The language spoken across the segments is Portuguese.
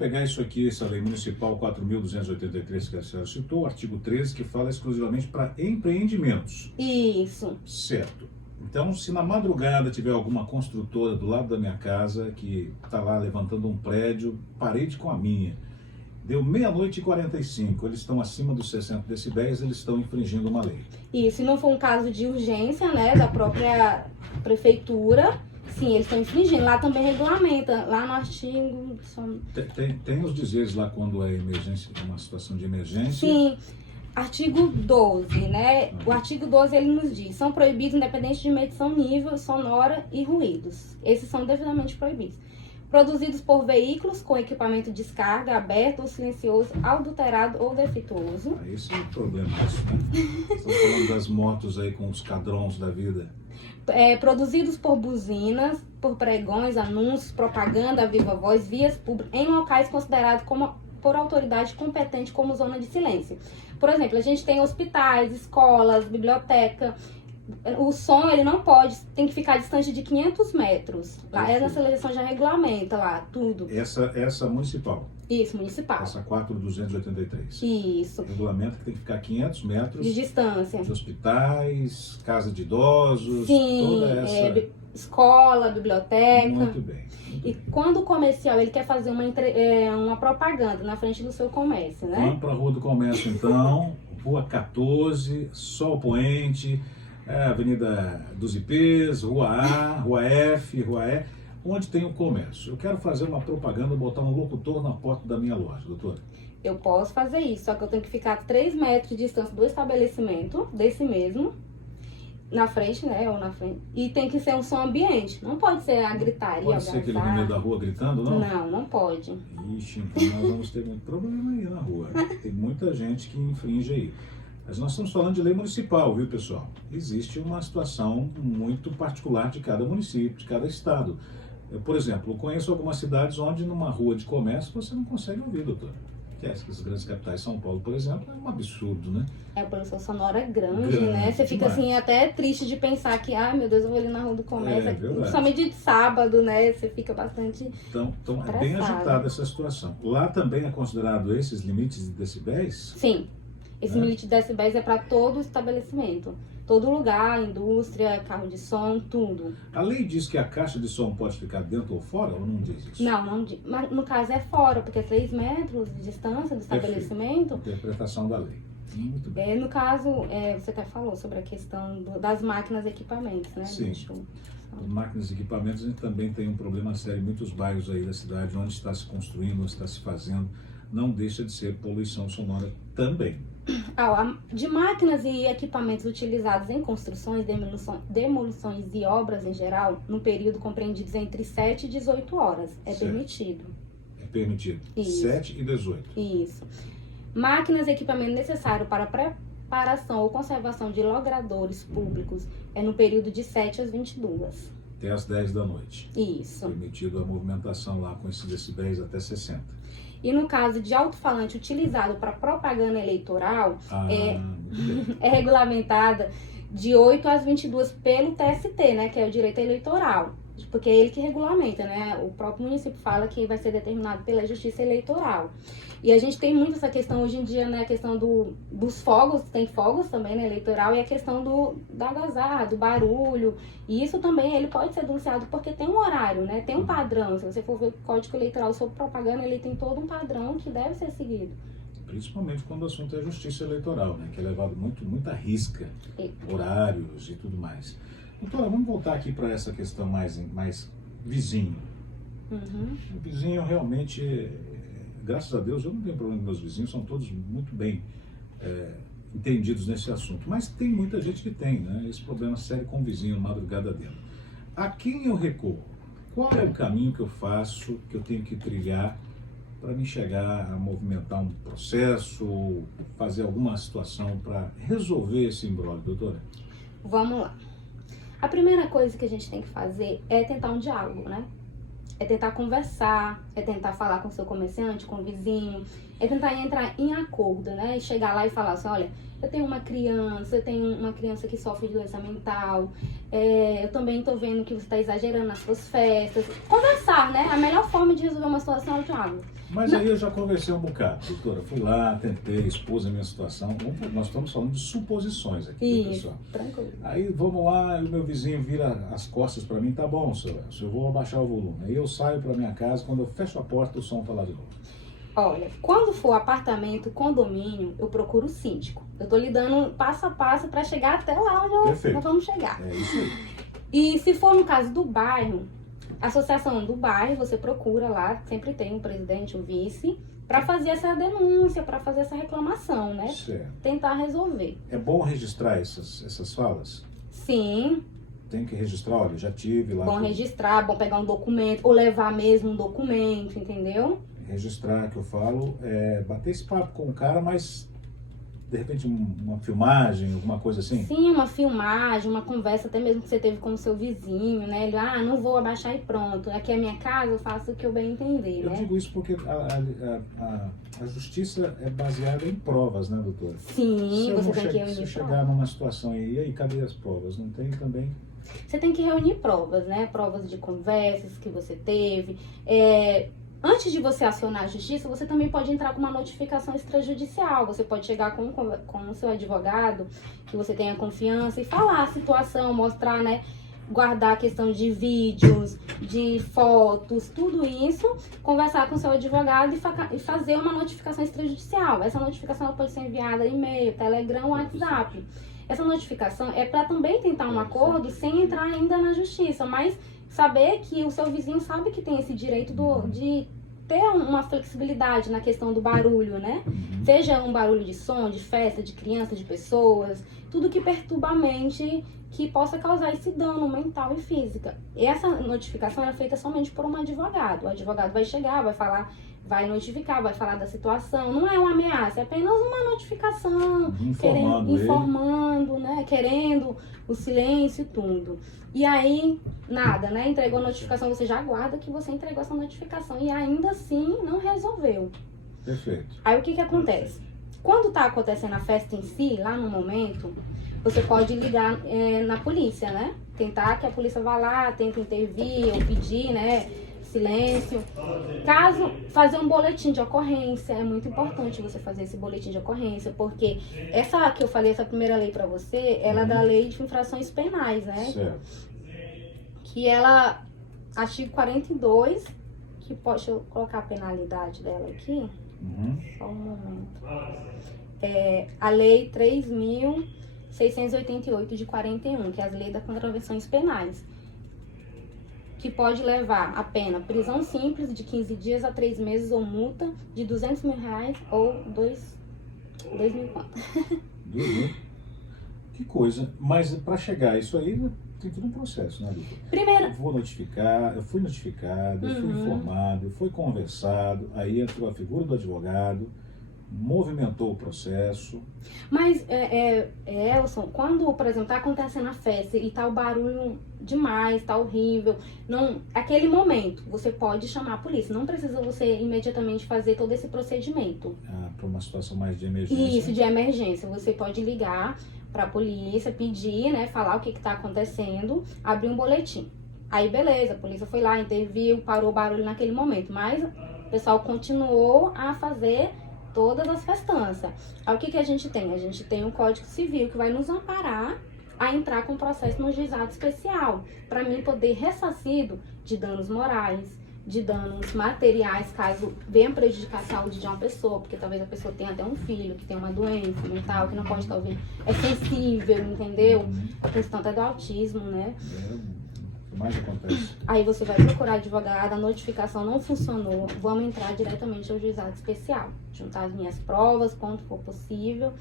pegar isso aqui, essa lei municipal 4.283 que a senhora citou, o artigo 13, que fala exclusivamente para empreendimentos. Isso. Certo. Então, se na madrugada tiver alguma construtora do lado da minha casa que está lá levantando um prédio, parede com a minha, deu 00:45, eles estão acima dos 60 decibéis, eles estão infringindo uma lei. E se não for um caso de urgência, né, da própria prefeitura, sim, eles estão infringindo. Lá também regulamenta, lá no artigo... Tem os dizeres lá quando é emergência, uma situação de emergência? Sim, artigo 12, né? O artigo 12 ele nos diz, são proibidos independente de medição, nível, sonora e ruídos. Esses são devidamente proibidos. Produzidos por veículos com equipamento de descarga aberto ou silencioso, adulterado ou defeituoso. Esse é o problema, isso, né? Estamos falando das motos aí com os cadrões da vida. Produzidos por buzinas, por pregões, anúncios, propaganda, viva voz, vias públicas, em locais considerados por autoridade competente como zona de silêncio. Por exemplo, a gente tem hospitais, escolas, biblioteca. O som, ele não pode, tem que ficar distante de 500 metros. Lá, nessa legislação já regulamenta lá, tudo. Essa municipal? Isso, municipal. Essa 4.283. Isso. Regulamento que tem que ficar 500 metros de distância. De hospitais, casa de idosos, sim, toda essa... escola, biblioteca. Muito bem. E quando o comercial ele quer fazer uma propaganda na frente do seu comércio, né? Vamos para a Rua do Comércio, então. Rua 14, Sol Poente, Avenida dos IPs, Rua A, Rua F, Rua E, onde tem o comércio. Eu quero fazer uma propaganda, botar um locutor na porta da minha loja, doutora. Eu posso fazer isso, só que eu tenho que ficar a 3 metros de distância do estabelecimento, desse mesmo, na frente, né, ou na frente. E tem que ser um som ambiente, não pode ser a gritaria. Pode ser aquele no meio da rua gritando, não? Não, não pode. Ixi, então nós vamos ter muito problema aí na rua. Tem muita gente que infringe aí. Mas nós estamos falando de lei municipal, viu, pessoal? Existe uma situação muito particular de cada município, de cada estado. Eu, por exemplo, conheço algumas cidades onde numa rua de comércio você não consegue ouvir, doutor. Que essas grandes capitais, São Paulo, por exemplo, é um absurdo, né? A poluição sonora é grande, né? Você fica demais. Assim, até triste de pensar que, ai meu Deus, eu vou ali na rua do comércio, principalmente de sábado, né? Você fica bastante Então é bem agitada essa situação. Lá também é considerado esses limites de decibéis? Sim. Esse limite de decibéis é para todo o estabelecimento. Todo lugar, indústria, carro de som, tudo. A lei diz que a caixa de som pode ficar dentro ou fora, ou não diz isso? Não diz. Mas no caso é fora, porque é 3 metros de distância do estabelecimento. Interpretação da lei. Muito bem. No caso, você até falou sobre a questão das máquinas e equipamentos, né? Sim. As máquinas e equipamentos, a gente também tem um problema sério em muitos bairros aí da cidade, onde está se construindo, onde está se fazendo. Não deixa de ser poluição sonora também. De máquinas e equipamentos utilizados em construções, demolições e obras em geral, no período compreendidos entre 7 e 18 horas, permitido. É permitido. Isso. 7 e 18. Isso. Máquinas e equipamentos necessários para preparação ou conservação de logradouros públicos é no período de 7 às 22. Até às 10 da noite. Isso. Permitido a movimentação lá com esses decibéis até 60. E no caso de alto-falante utilizado para propaganda eleitoral, é regulamentada de 8 às 22 pelo TST, né, que é o direito eleitoral. Porque é ele que regulamenta, né? O próprio município fala que vai ser determinado pela Justiça Eleitoral. E a gente tem muito essa questão hoje em dia, né? A questão dos fogos, tem fogos também, né, eleitoral, e a questão da algazarra, do barulho. E isso também, ele pode ser denunciado porque tem um horário, né? Tem um padrão. Se você for ver o Código Eleitoral sobre propaganda, ele tem todo um padrão que deve ser seguido. Principalmente quando o assunto é justiça eleitoral, né? Que é levado muita risca, horários e tudo mais. Doutora, vamos voltar aqui para essa questão mais vizinho. Uhum. O vizinho realmente, graças a Deus, eu não tenho problema com meus vizinhos, são todos muito bem entendidos nesse assunto. Mas tem muita gente que tem, né? Esse problema sério com o vizinho, madrugada dentro. A quem eu recorro? Qual é o caminho que eu faço, que eu tenho que trilhar para me chegar a movimentar um processo, fazer alguma situação para resolver esse imbróglio, doutora? Vamos lá. A primeira coisa que a gente tem que fazer é tentar um diálogo, né? É tentar conversar, é tentar falar com o seu comerciante, com o vizinho, é tentar entrar em acordo, né? E chegar lá e falar assim, olha, eu tenho uma criança que sofre de doença mental, eu também tô vendo que você está exagerando nas suas festas. Conversar, né? A melhor forma de resolver uma situação é o diálogo. Mas aí eu já conversei um bocado, doutora. Fui lá, tentei, expus a minha situação. Nós estamos falando de suposições aqui, Isso, pessoal. tranquilo. Aí vamos lá, e o meu vizinho vira as costas para mim, tá bom, senhor, eu vou abaixar o volume. Aí eu saio para minha casa, quando eu fecho a porta, o som tá lá de novo. Olha, quando for apartamento, condomínio, eu procuro o síndico. Eu tô lidando passo a passo para chegar até lá onde nós vamos chegar. É isso aí. E se for no caso do bairro, associação do bairro, você procura lá, sempre tem um presidente, um vice, para fazer essa denúncia, para fazer essa reclamação, né? Certo. Tentar resolver. É bom registrar essas falas? Sim. Tem que registrar, olha, já tive lá. Bom registrar, bom pegar um documento, ou levar mesmo um documento, entendeu? Registrar, que eu falo, bater esse papo com o cara, mas de repente uma filmagem, alguma coisa assim? Sim, uma filmagem, uma conversa até mesmo que você teve com o seu vizinho, né? Ele, não vou abaixar e pronto. Aqui é minha casa, eu faço o que eu bem entender, Eu né? digo isso porque a justiça é baseada em provas, né, doutora? Sim, você tem que reunir Se eu provas. chegar numa situação e aí, cadê as provas? Não tem também? Você tem que reunir provas, né? Provas de conversas que você teve. Antes de você acionar a justiça, você também pode entrar com uma notificação extrajudicial. Você pode chegar com o seu advogado, que você tenha confiança, e falar a situação, mostrar, né? Guardar a questão de vídeos, de fotos, tudo isso, conversar com o seu advogado e fazer uma notificação extrajudicial. Essa notificação ela pode ser enviada e-mail, Telegram, WhatsApp. Essa notificação é para também tentar um acordo sem entrar ainda na justiça, mas saber que o seu vizinho sabe que tem esse direito de ter uma flexibilidade na questão do barulho, né? Seja um barulho de som, de festa, de criança, de pessoas, tudo que perturba a mente, que possa causar esse dano mental e física. E essa notificação é feita somente por um advogado. O advogado vai chegar, vai falar, vai notificar, vai falar da situação. Não é uma ameaça, é apenas uma notificação, informando, né? Querendo o silêncio e tudo. E aí, nada, né? Entregou a notificação, você já guarda que você entregou essa notificação. E ainda assim, não resolveu. Perfeito. Aí, o que acontece? Quando tá acontecendo a festa em si, lá no momento, você pode ligar na polícia, né? Tentar que a polícia vá lá, tente intervir ou pedir, né? Silêncio. Caso fazer um boletim de ocorrência, é muito importante você fazer esse boletim de ocorrência, porque essa que eu falei, essa primeira lei para você, ela é da lei de infrações penais, né? Certo. Que ela, artigo 42, que pode, deixa eu colocar a penalidade dela aqui, só um momento. A lei 3.688 de 41, que é a lei das contravenções penais, que pode levar a pena prisão simples de 15 dias a 3 meses ou multa de R$200 mil ou 2 mil quanto? 2 mil? Que coisa. Mas para chegar a isso aí, tem todo um processo, né, doutor? Primeiro, Eu fui notificado, eu fui informado, foi conversado, aí entrou a figura do advogado, movimentou o processo. mas, Elson, quando, por exemplo, tá acontecendo a festa e tá o barulho demais, tá horrível, aquele momento, você pode chamar a polícia. Não precisa você imediatamente fazer todo esse procedimento. Para uma situação mais de emergência. Isso, de emergência. Você pode ligar para a polícia, pedir, né, falar o que está acontecendo, abrir um boletim. Aí, beleza, a polícia foi lá, interviu, parou o barulho naquele momento, mas o pessoal continuou a fazer todas as festanças. Aí, o que a gente tem? A gente tem um Código Civil que vai nos amparar a entrar com processo no juizado especial, para mim poder ressarcido de danos morais, de danos materiais, caso venha prejudicar a saúde de uma pessoa, porque talvez a pessoa tenha até um filho que tem uma doença mental, que não pode, talvez, é sensível, entendeu? A questão até do autismo, né? O que mais acontece? Aí você vai procurar advogado, a notificação não funcionou, vamos entrar diretamente ao juizado especial, juntar as minhas provas, quanto for possível.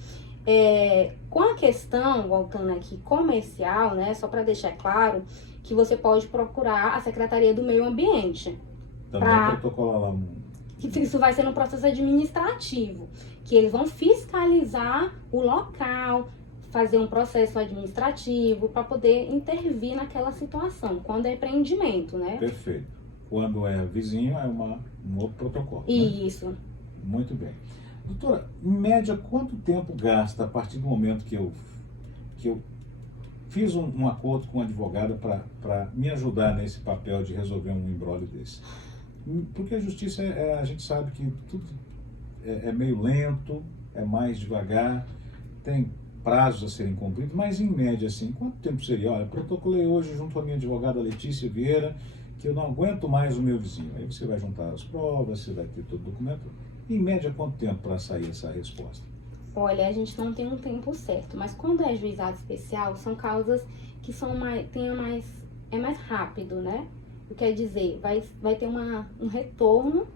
Com a questão, voltando aqui, comercial, né, só para deixar claro, que você pode procurar a Secretaria do Meio Ambiente. Também protocolar lá Isso vai ser no processo administrativo, que eles vão fiscalizar o local, fazer um processo administrativo para poder intervir naquela situação, quando é empreendimento, né? Perfeito. Quando é vizinho, é um outro protocolo. Isso. Né? Muito bem. Doutora, em média, quanto tempo gasta a partir do momento que eu fiz um acordo com a advogada para me ajudar nesse papel de resolver um imbróglio desse? Porque a justiça, a gente sabe que tudo é meio lento, é mais devagar, tem prazos a serem cumpridos, mas em média, assim, quanto tempo seria? Olha, protocolei hoje junto à minha advogada Letícia Vieira que eu não aguento mais o meu vizinho. Aí você vai juntar as provas, você vai ter todo o documento. Em média, quanto tempo para sair essa resposta? Olha, a gente não tem um tempo certo, mas quando é juizado especial, são causas que são é mais rápido, né? O que quer dizer, vai ter um retorno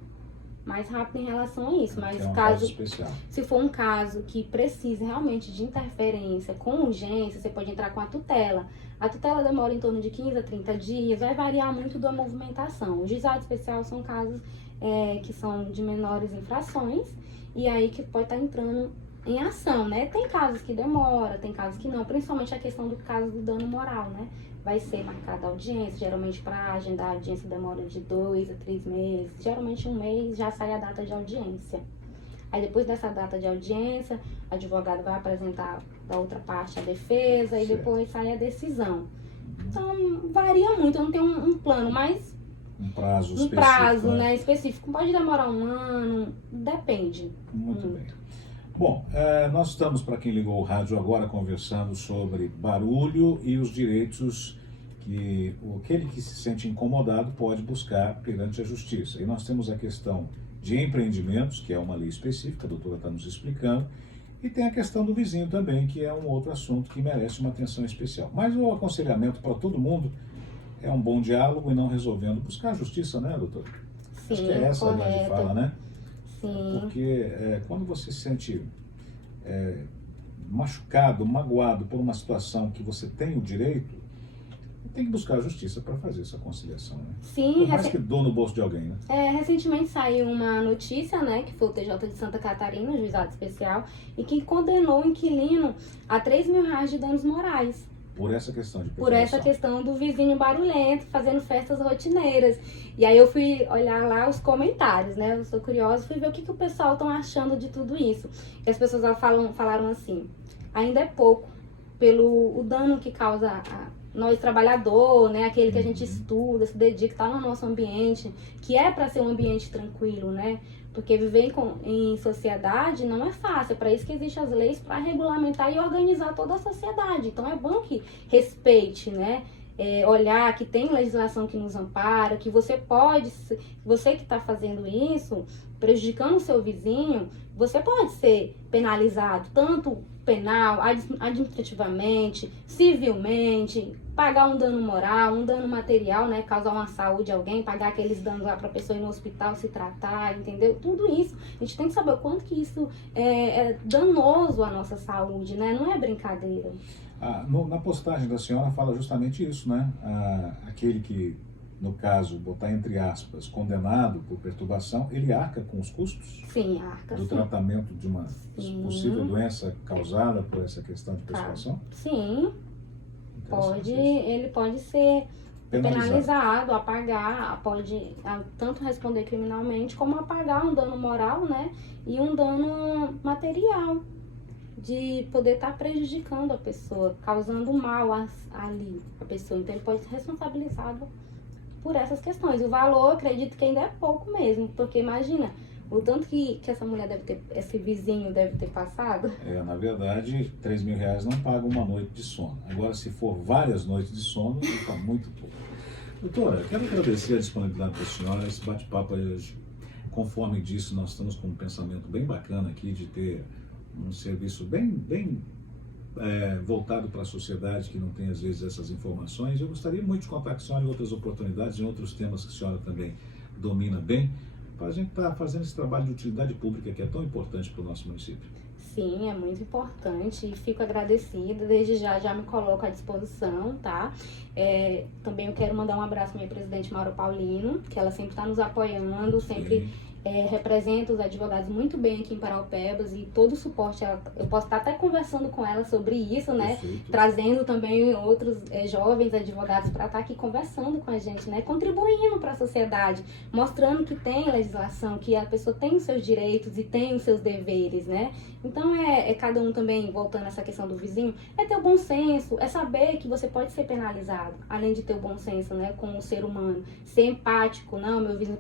mais rápido em relação a isso, mas É um caso caso especial. se for um caso que precise realmente de interferência com urgência, você pode entrar com a tutela. A tutela demora em torno de 15 a 30 dias, vai variar muito da movimentação. O juizado especial são casos que são de menores infrações e aí que pode estar entrando em ação, né? Tem casos que demora, tem casos que não, principalmente a questão do caso do dano moral, né? Vai ser marcada a audiência, geralmente para agendar a audiência demora de 2 a 3 meses, geralmente 1 mês já sai a data de audiência. Aí depois dessa data de audiência, o advogado vai apresentar da outra parte a defesa e depois sai a decisão. Então varia muito, eu não tenho um plano, mas um prazo específico, né, específico. Pode demorar 1 ano, depende. Muito bem. Bom, nós estamos, para quem ligou o rádio agora, conversando sobre barulho e os direitos que aquele que se sente incomodado pode buscar perante a justiça. E nós temos a questão de empreendimentos, que é uma lei específica, a doutora está nos explicando, e tem a questão do vizinho também, que é um outro assunto que merece uma atenção especial. Mas o aconselhamento para todo mundo é um bom diálogo e não resolvendo buscar a justiça, né, doutora? Sim, acho que é essa a grande fala, né? Sim. Porque quando você se sente machucado, magoado por uma situação que você tem o direito, tem que buscar a justiça para fazer essa conciliação, né? Sim. Por mais que dor no bolso de alguém, né? Recentemente saiu uma notícia, né, que foi o TJ de Santa Catarina, o juizado especial, e que condenou o inquilino a R$3.000 de danos morais. Por essa questão de Por essa questão do vizinho barulhento, fazendo festas rotineiras. E aí eu fui olhar lá os comentários, né? Eu sou curiosa, fui ver o que o pessoal estão achando de tudo isso. E as pessoas falaram assim, ainda é pouco pelo o dano que causa a nós trabalhador, né? Aquele que a gente estuda, se dedica, está no nosso ambiente, que é para ser um ambiente tranquilo, né? Porque viver em sociedade não é fácil, é para isso que existem as leis para regulamentar e organizar toda a sociedade. Então é bom que respeite, né? Olhar que tem legislação que nos ampara, que você que está fazendo isso, prejudicando o seu vizinho, você pode ser penalizado, tanto penal, administrativamente, civilmente, pagar um dano moral, um dano material, né, causar uma saúde a alguém, pagar aqueles danos lá para a pessoa ir no hospital se tratar, entendeu? Tudo isso, a gente tem que saber o quanto que isso é danoso à nossa saúde, né? Não é brincadeira. Na postagem da senhora fala justamente isso, né? Aquele que, no caso, botar entre aspas, condenado por perturbação, ele arca com os custos? Sim, arca. Do tratamento de uma possível doença causada por essa questão de perturbação? Sim. Ele pode ser penalizado, apagar, pode tanto responder criminalmente como apagar um dano moral, né? E um dano material, de poder estar prejudicando a pessoa, causando mal ali a pessoa. Então ele pode ser responsabilizado por essas questões. O valor, eu acredito que ainda é pouco mesmo, porque imagina o tanto que essa mulher deve ter, esse vizinho deve ter passado. Na verdade, R$3.000 não paga uma noite de sono. Agora, se for várias noites de sono, fica muito pouco. Doutora, quero agradecer a disponibilidade da senhora, esse bate-papo hoje. Conforme disse, nós estamos com um pensamento bem bacana aqui de ter um serviço bem voltado para a sociedade que não tem, às vezes, essas informações. Eu gostaria muito de contar com a senhora em outras oportunidades, em outros temas que a senhora também domina bem, para a gente estar fazendo esse trabalho de utilidade pública que é tão importante para o nosso município. Sim, é muito importante e fico agradecida, desde já me coloco à disposição, tá? Também eu quero mandar um abraço à minha presidente Maura Paulino, que ela sempre está nos apoiando, sempre representa os advogados muito bem aqui em Paraupebas e todo o suporte, eu posso estar até conversando com ela sobre isso, né? Perfeito. Trazendo também outros jovens advogados para estar aqui conversando com a gente, né? Contribuindo para a sociedade, mostrando que tem legislação, que a pessoa tem os seus direitos e tem os seus deveres, né? Então cada um também, voltando a essa questão do vizinho, é ter o bom senso, é saber que você pode ser penalizado, além de ter o bom senso, né, com o ser humano, ser empático, não, meu vizinho,